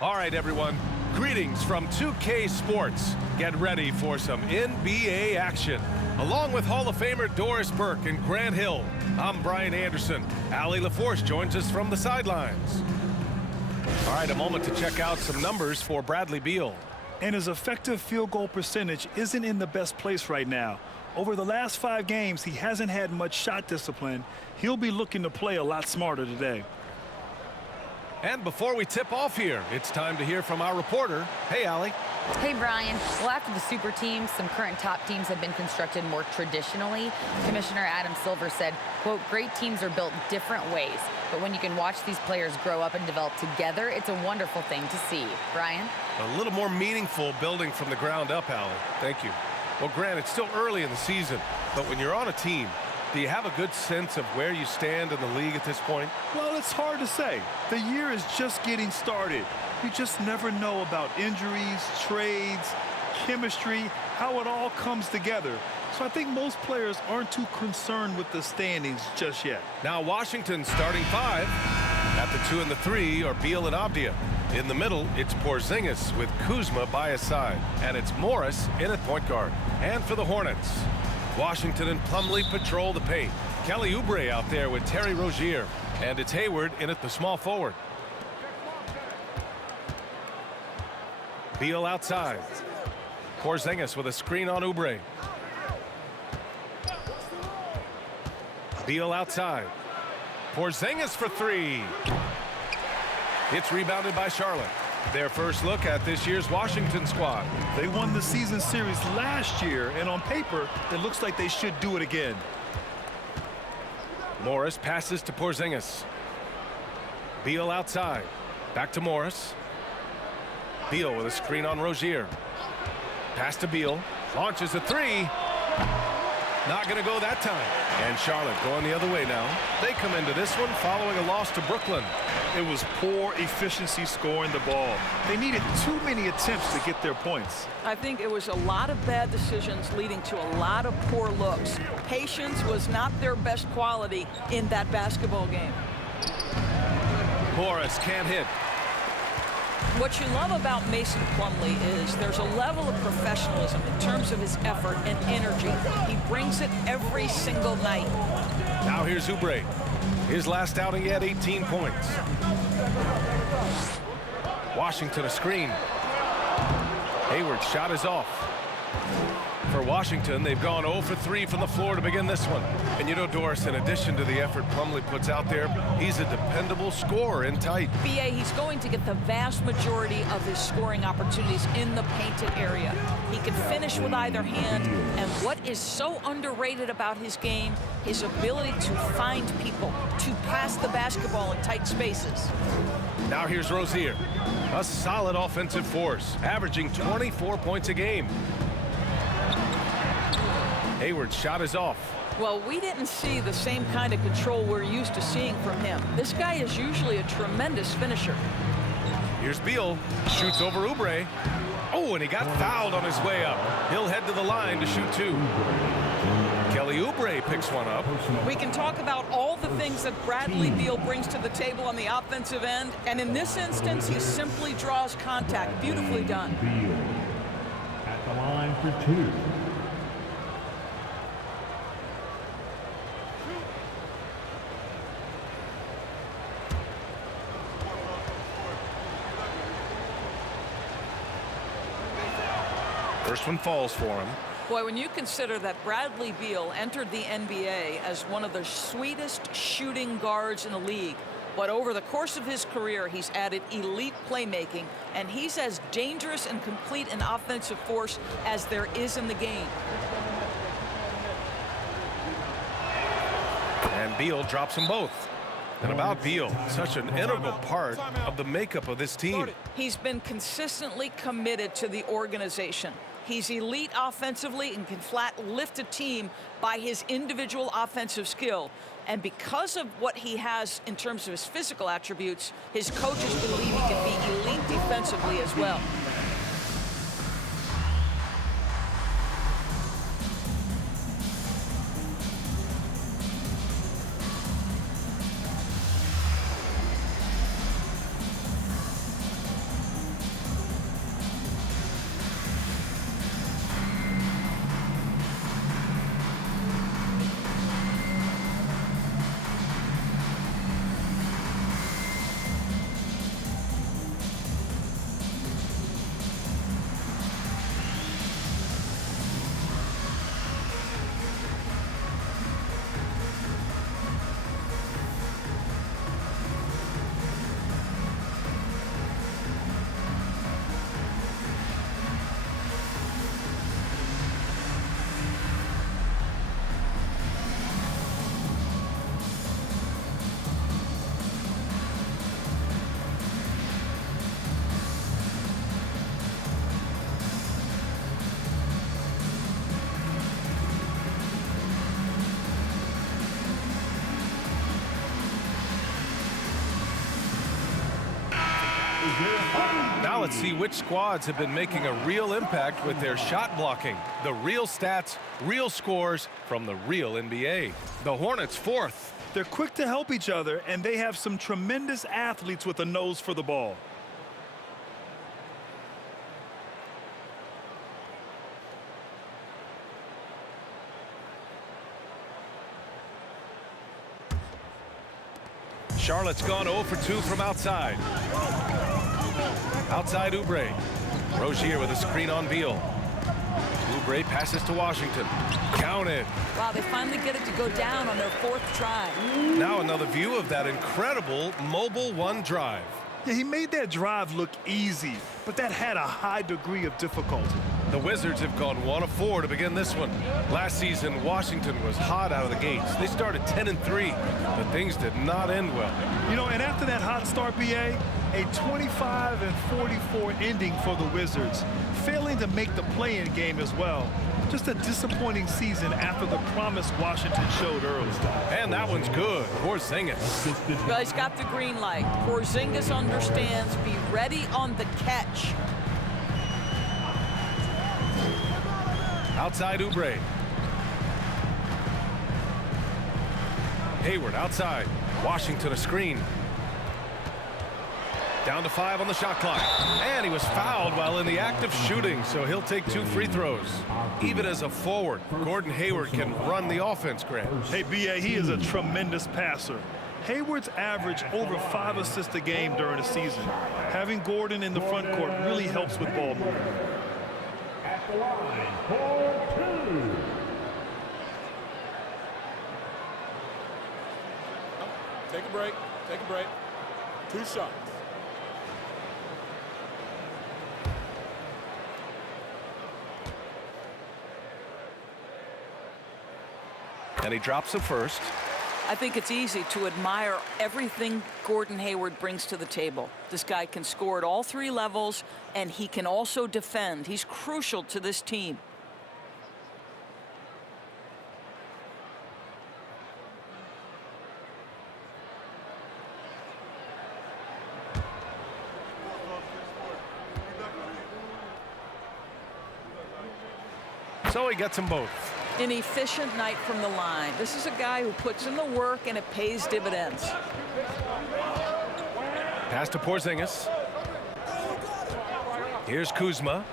All right, everyone. Greetings from 2K Sports. Get ready for some NBA action. Along with Hall of Famer Doris Burke and Grant Hill, I'm Brian Anderson. Allie LaForce joins us from the sidelines. All right, a moment to check out some numbers for Bradley Beal. And his effective field goal percentage isn't in the best place right now. Over the last 5 games, he hasn't had much shot discipline. He'll be looking to play a lot smarter today. And before we tip off here, it's time to hear from our reporter. Hey, Allie. Hey, Brian. Well, after the super teams, some current top teams have been constructed more traditionally. Commissioner Adam Silver said, quote, great teams are built different ways, but when you can watch these players grow up and develop together, it's a wonderful thing to see. Brian? A little more meaningful building from the ground up, Allie. Thank you. Well, Grant, it's still early in the season, but when you're on a team, do you have a good sense of where you stand in the league at this point? Well, it's hard to say. The year is just getting started. You just never know about injuries, trades, chemistry, how it all comes together. So I think most players aren't too concerned with the standings just yet. Now Washington's starting 5. At the 2 and the 3 are Beal and Avdia. In the middle, it's Porzingis with Kuzma by his side. And it's Morris in at point guard. And for the Hornets, Washington and Plumlee patrol the paint. Kelly Oubre out there with Terry Rozier. And it's Hayward in at the small forward. Beal outside. Porzingis with a screen on Oubre. Beal outside. Porzingis for 3. It's rebounded by Charlotte. Their first look at this year's Washington squad. They won the season series last year, and on paper, it looks like they should do it again. Morris passes to Porzingis. Beal outside. Back to Morris. Beal with a screen on Rozier. Pass to Beal. Launches a 3. Not going to go that time. And Charlotte going the other way now. They come into this one following a loss to Brooklyn. It was poor efficiency scoring the ball. They needed too many attempts to get their points. I think it was a lot of bad decisions leading to a lot of poor looks. Patience was not their best quality in that basketball game. Morris can't hit. What you love about Mason Plumlee is there's a level of professionalism in terms of his effort and energy. He brings it every single night. Now here's Oubre. His last outing, he had 18 points. Washington a screen. Hayward's shot is off. For Washington, they've gone 0 for 3 from the floor to begin this one. And you know, Doris, in addition to the effort Plumlee puts out there, he's a dependable scorer in tight. B.A., he's going to get the vast majority of his scoring opportunities in the painted area. He can finish with either hand, and what is so underrated about his game, his ability to find people, to pass the basketball in tight spaces. Now here's Rozier, a solid offensive force, averaging 24 points a game. Hayward's shot is off. Well, we didn't see the same kind of control we're used to seeing from him. This guy is usually a tremendous finisher. Here's Beal, shoots over Oubre. Oh, and he got fouled on his way up. He'll head to the line to shoot 2. Kelly Oubre picks one up. We can talk about all the things that Bradley Beal brings to the table on the offensive end, and in this instance, he simply draws contact. Beautifully done. Beal at the line for 2. First one falls for him. Boy, when you consider that Bradley Beal entered the NBA as one of the sweetest shooting guards in the league, but over the course of his career, he's added elite playmaking, and he's as dangerous and complete an offensive force as there is in the game. And Beal drops them both. And about Beal, such an integral part of the makeup of this team. He's been consistently committed to the organization. He's elite offensively and can flat lift a team by his individual offensive skill. And because of what he has in terms of his physical attributes, his coaches believe he can be elite defensively as well. Now let's see which squads have been making a real impact with their shot blocking. The real stats, real scores from the real NBA. The Hornets fourth. They're quick to help each other, and they have some tremendous athletes with a nose for the ball. Charlotte's gone 0 for 2 from outside. Outside Oubre. Rozier with a screen on Beal. Oubre passes to Washington. Counted. Wow, they finally get it to go down on their fourth try. Now another view of that incredible mobile one drive. Yeah, he made that drive look easy, but that had a high degree of difficulty. The Wizards have gone 1 of 4 to begin this one. Last season, Washington was hot out of the gates. They started 10-3, but things did not end well. You know, and after that hot start, BA, a 25-44 ending for the Wizards, failing to make the play-in game as well. Just a disappointing season after the promise Washington showed early. And that one's good. Porzingis. Well, he's got the green light. Porzingis understands. Be ready on the catch. Outside Oubre. Hayward outside. Washington a screen. Down to 5 on the shot clock. And he was fouled while in the act of shooting, so he'll take 2 free throws. Even as a forward, Gordon Hayward can run the offense, Grant. Hey, BA, he is a tremendous passer. Hayward's averaged over 5 assists a game during the season. Having Gordon in the front court really helps with ball movement. At the line for 2. Take a break. Take a break. 2 shots. And he drops it first. I think it's easy to admire everything Gordon Hayward brings to the table. This guy can score at all 3 levels, and he can also defend. He's crucial to this team. So he gets them both. An efficient night from the line. This is a guy who puts in the work, and it pays dividends. Pass to Porzingis. Here's Kuzma.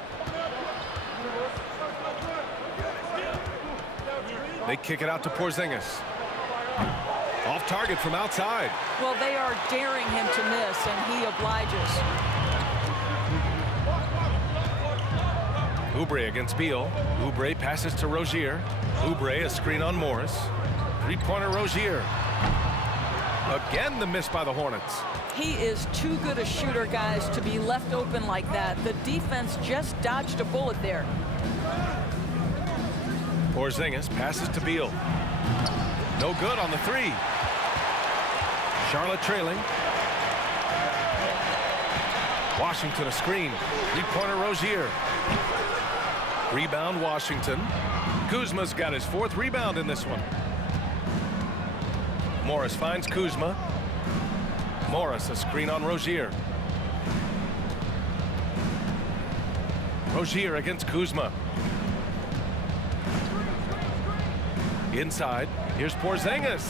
They kick it out to Porzingis. Off target from outside. Well, they are daring him to miss, and he obliges. Oubre against Beal. Oubre passes to Rozier. Oubre a screen on Morris. 3-pointer Rozier. Again the miss by the Hornets. He is too good a shooter, guys, to be left open like that. The defense just dodged a bullet there. Porzingis passes to Beal. No good on the 3. Charlotte trailing. Washington a screen. 3-pointer Rozier. Rebound Washington. Kuzma's got his 4th rebound in this one. Morris finds Kuzma. Morris a screen on Rozier. Rozier against Kuzma. Inside. Here's Porzingis.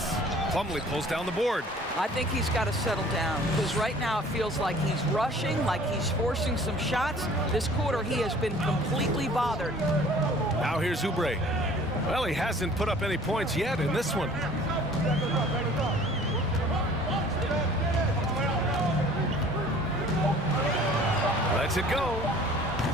Plumlee pulls down the board. I think he's got to settle down, because right now it feels like he's rushing, like he's forcing some shots. This quarter he has been completely bothered. Now here's Oubre. Well, he hasn't put up any points yet in this one. Lets it go.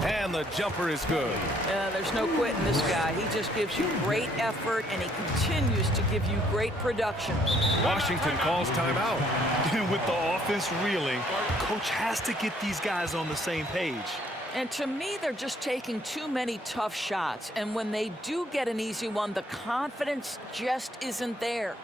And the jumper is good. There's no quitting this guy. He just gives you great effort, and he continues to give you great production. Washington calls timeout. And with the offense reeling, coach has to get these guys on the same page. And to me, they're just taking too many tough shots. And when they do get an easy one, the confidence just isn't there.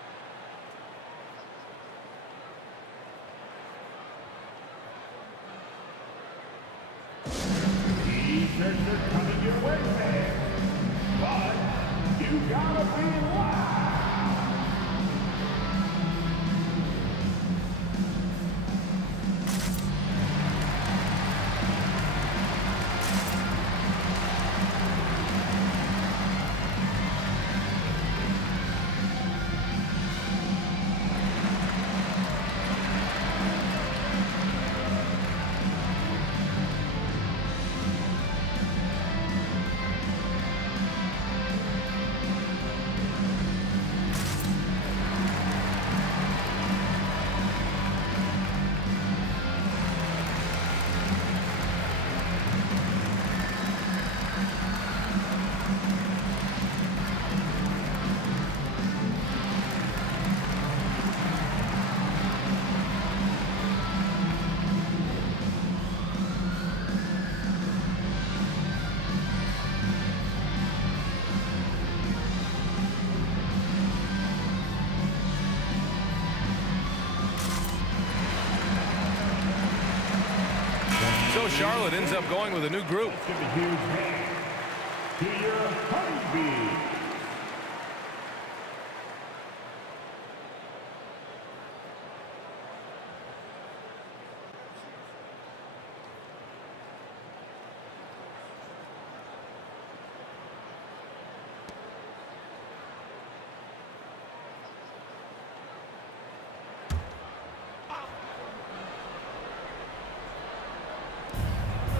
Defense are coming your way, man. But you gotta be loud. Charlotte ends up going with a new group. Let's give a huge hand to your Honeybee.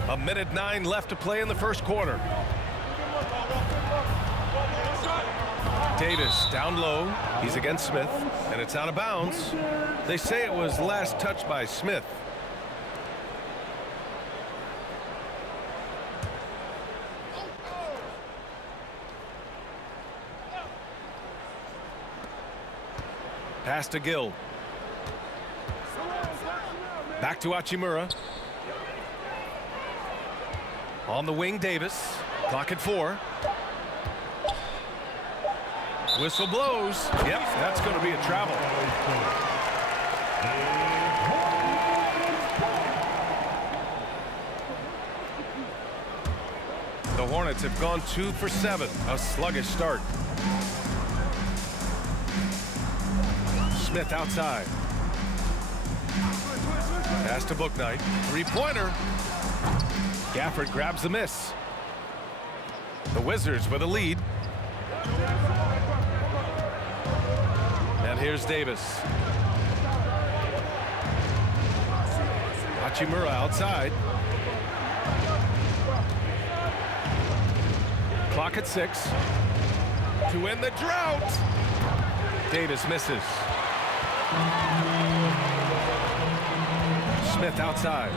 A minute 9 left to play in the first quarter. Davis down low. He's against Smith, and it's out of bounds. They say it was last touched by Smith. Pass to Gill. Back to Hachimura. On the wing, Davis. Clock at 4. Whistle blows. Yep, that's going to be a travel. The Hornets have gone 2 for 7. A sluggish start. Smith outside. Pass to Bouknight. 3-pointer. Gafford grabs the miss. The Wizards with a lead. And here's Davis. Hachimura outside. Clock at 6. To end the drought. Davis misses. Smith outside.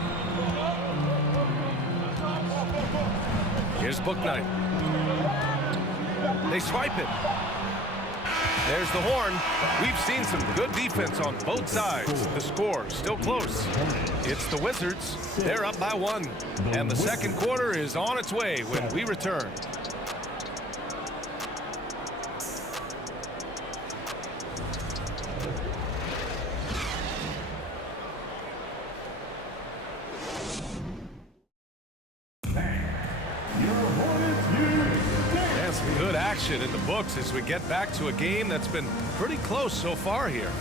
Here's Bouknight. They swipe it. There's the horn. We've seen some good defense on both sides. The score still close. It's the Wizards. They're up by 1. And the second quarter is on its way when we return. In the books as we get back to a game that's been pretty close so far here.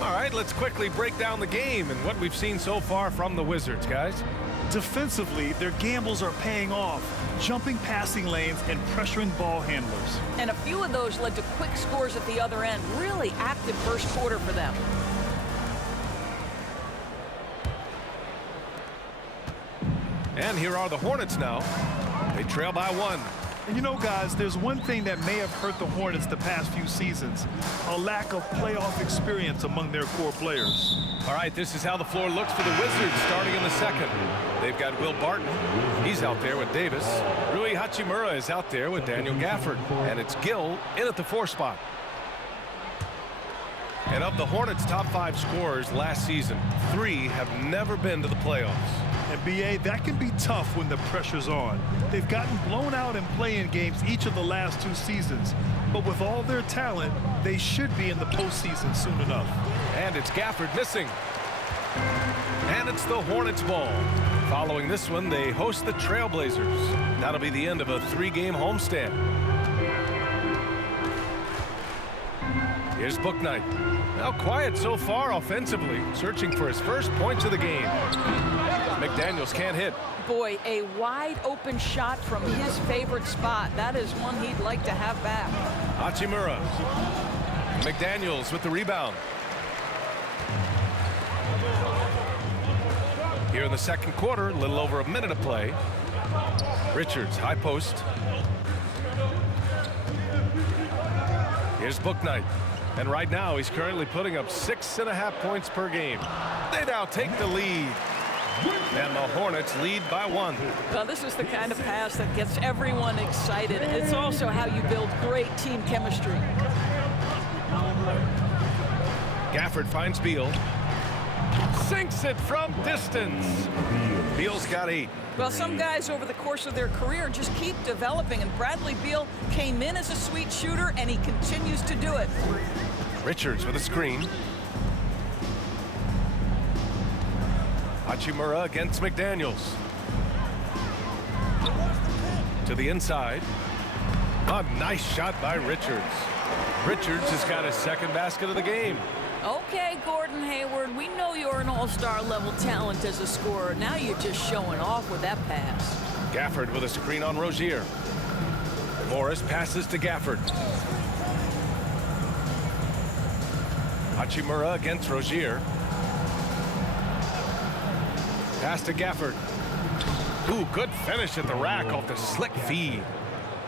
All right, let's quickly break down the game and what we've seen so far from the Wizards, guys. Defensively, their gambles are paying off, jumping passing lanes and pressuring ball handlers. And a few of those led to quick scores at the other end. Really active first quarter for them. And here are the Hornets now. They trail by 1. And you know, guys, there's one thing that may have hurt the Hornets the past few seasons, a lack of playoff experience among their core players. All right, this is how the floor looks for the Wizards starting in the second. They've got Will Barton. He's out there with Davis. Rui Hachimura is out there with Daniel Gafford. And it's Gill in at the 4 spot. And of the Hornets' top 5 scorers last season, 3 have never been to the playoffs. And B.A., that can be tough when the pressure's on. They've gotten blown out in play-in games each of the last 2 seasons. But with all their talent, they should be in the postseason soon enough. And it's Gafford missing. And it's the Hornets ball. Following this one, they host the Trailblazers. That'll be the end of a 3-game homestand. Here's Bouknight. Now quiet so far offensively, searching for his first points of the game. McDaniels can't hit. Boy, a wide open shot from his favorite spot. That is one he'd like to have back. Hachimura. McDaniels with the rebound. Here in the second quarter, a little over a minute to play. Richards, high post. Here's Bouknight. And right now, he's currently putting up 6.5 points per game. They now take the lead. And the Hornets lead by 1. Well, this is the kind of pass that gets everyone excited. It's also how you build great team chemistry. Gafford finds Beal. Sinks it from distance. Beal's got 8. Well, some guys over the course of their career just keep developing, and Bradley Beal came in as a sweet shooter, and he continues to do it. Richards with a screen. Hachimura against McDaniels. To the inside. A nice shot by Richards. Richards has got his second basket of the game. Okay, Gordon Hayward, we know you're an all-star level talent as a scorer. Now you're just showing off with that pass. Gafford with a screen on Rozier. Morris passes to Gafford. Hachimura against Rozier. Pass to Gafford. Ooh, good finish at the rack off the slick feed.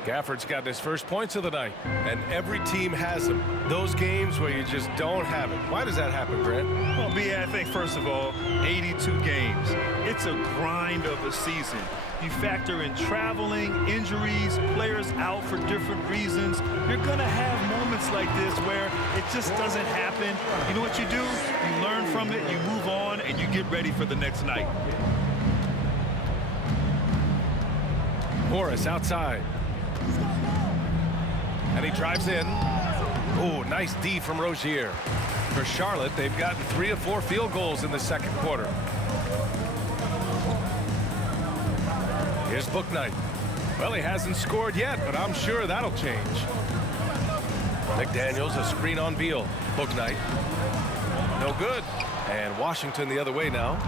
Gafford's got his first points of the night, and every team has them. Those games where you just don't have it. Why does that happen, Grant? Well, B, I think, first of all, 82 games. It's a grind of a season. You factor in traveling, injuries, players out for different reasons. You're going to have moments like this where it just doesn't happen. You know what you do? You learn from it, you move on, and you get ready for the next night. Morris outside. And he drives in. Oh, nice D from Rozier. For Charlotte, they've gotten 3 of 4 field goals in the second quarter. Here's Bouknight. Well, he hasn't scored yet, but I'm sure that'll change. McDaniels, a screen on Beal. Bouknight. No good. And Washington the other way now.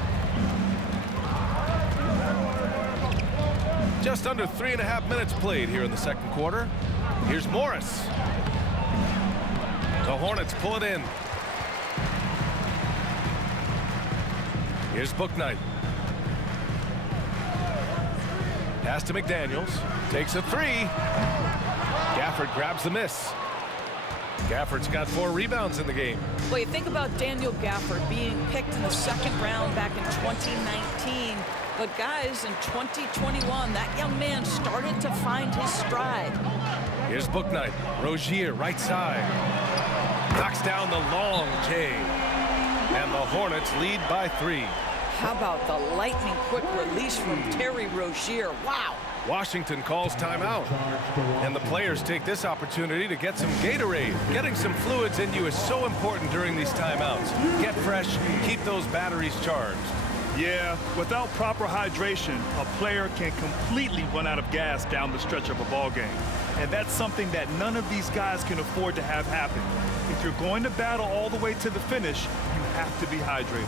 Just under 3.5 minutes played here in the second quarter. Here's Morris. The Hornets pull it in. Here's Bouknight. Pass to McDaniels. Takes a 3. Gafford grabs the miss. Gafford's got 4 rebounds in the game. Well, you think about Daniel Gafford being picked in the second round back in 2019. But guys, in 2021, that young man started to find his stride. Here's Bouknight. Rozier, right side. Knocks down the long J. And the Hornets lead by 3. How about the lightning quick release from Terry Rozier? Wow. Washington calls timeout. And the players take this opportunity to get some Gatorade. Getting some fluids in you is so important during these timeouts. Get fresh, keep those batteries charged. Yeah, without proper hydration, a player can completely run out of gas down the stretch of a ball game. And that's something that none of these guys can afford to have happen. If you're going to battle all the way to the finish, you have to be hydrated.